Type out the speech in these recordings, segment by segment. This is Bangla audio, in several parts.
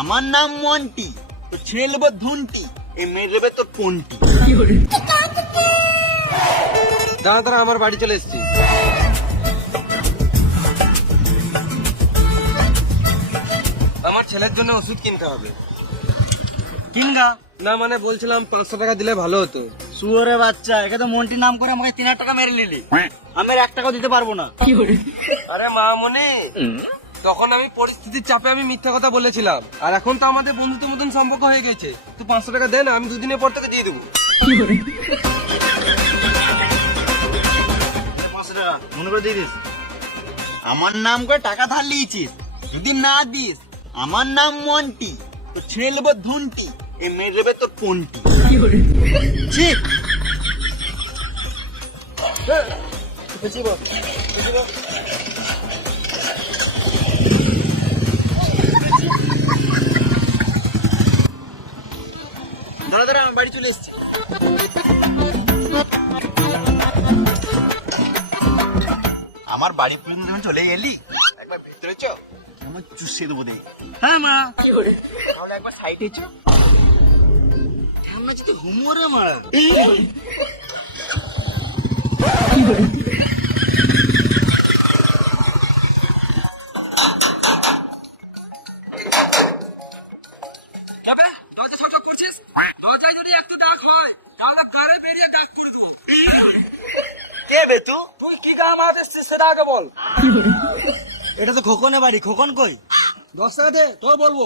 আমার নাম মন্টি তো ছেলে নেব ধুনটি এই মেয়ে নেবে তোর পন্টি। দাঁড়া দাঁড়া আমার বাড়ি চলে এসেছি। আমার ছেলের জন্য ওষুধ কিনতে হবে। কিনগা? না মানে বলছিলাম পাঁচশো টাকা দিলে ভালো হতো। শুয়োরে বাচ্চা একে তো মন্টি নাম করে আমাকে তিন হাজার টাকা মেরে নিলি। আমি আর এক টাকাও দিতে পারব না। আরে মা মনে তখন আমি পরিস্থিতির চাপে আমি মিথ্যা কথা বলেছিলাম। আর এখন তো আমাদের বন্ধুত্ব মতন সম্পর্ক হয়ে গেছে। তুই পাঁচশো টাকা দে না আমি দুদিনের পর তোকে দিয়ে দেবো। মনে করে দিয়ে দিস। আমার নাম করে টাকা ধার লিয়েছিস যদি না দিস। আমার নাম মন্টি তো ছেলে নেব ধুনটি এই মেয়ে নেবে তোর পন্টি। ছি। দাঁড়া দাঁড়া আমার বাড়ি চলে এসছি। আমার বাড়ি পর্যন্ত তুমি চলে এলি? একবার ভেতরে চ। আমার চুষিয়ে দেবো দেখ। হ্যাঁ মা। তাহলে একবার সাইডে চ। ঠান্ডা তো হুমরে মা তু? তুই কি কাম আসছিস সেটা আগে বল। এটা তো খোকনে বাড়ি। খোকন কই? দশ টাকা দে তো বলব।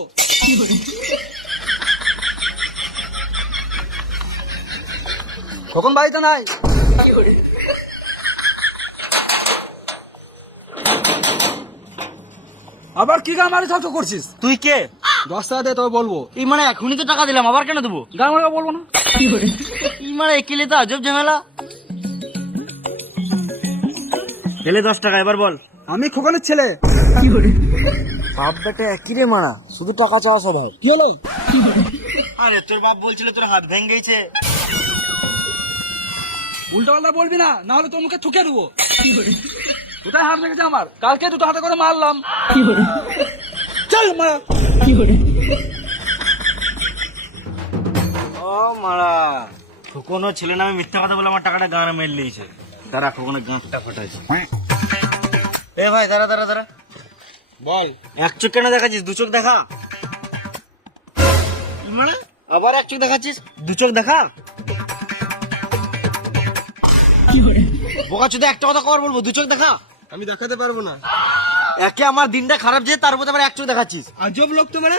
কখন বাড়িতে নাই? আবার কি গান মারি থাকতো করছিস? তুই কে? দশ টাকা দে তো বলব। এই মানে এখনই তো টাকা দিলাম আবার কেন দেবো? গান মারা বলব না? এই মানে একেলে তো আজব ঝামেলা। পেলে দশ টাকা এবার বল। আমি খোকনের ছেলে। বাপ বেটা একই রে মারা শুধু টাকা চাওয়া সবাই কি হলো? আরে তোর বাপ বলছিল তোর হাত ভেঙে গেছে উল্টো পাল্টা বলবি না না হলে তোর মুখে থুকে দেবো। কোথায় হাত লেগেছে আমার? কালকে দুটো হাতে করে মারলাম। চল মারা। ও মারা খোকনও ছিল না আমি মিথ্যা কথা বলে আমার টাকাটা গান মেল নিয়েছে। দাঁড়া খোকনের গাঁটটা ফাটাইছে এ ভাই দাঁড়া দাঁড়া দাঁড়া। বল। এক চোখ কেন দেখাচ্ছিস? দু চোখ দেখা। কি মানে? আবার এক চোখ দেখাচ্ছিস? দু চোখ দেখা। বোকা চোদে একটা কথা কর বলব দু চোখ দেখা। আমি দেখাতে পারব না। একে আমার দিনটা খারাপ যে তার উপর আবার এক চোখ দেখাচ্ছিস। আজব লোক তো মানে?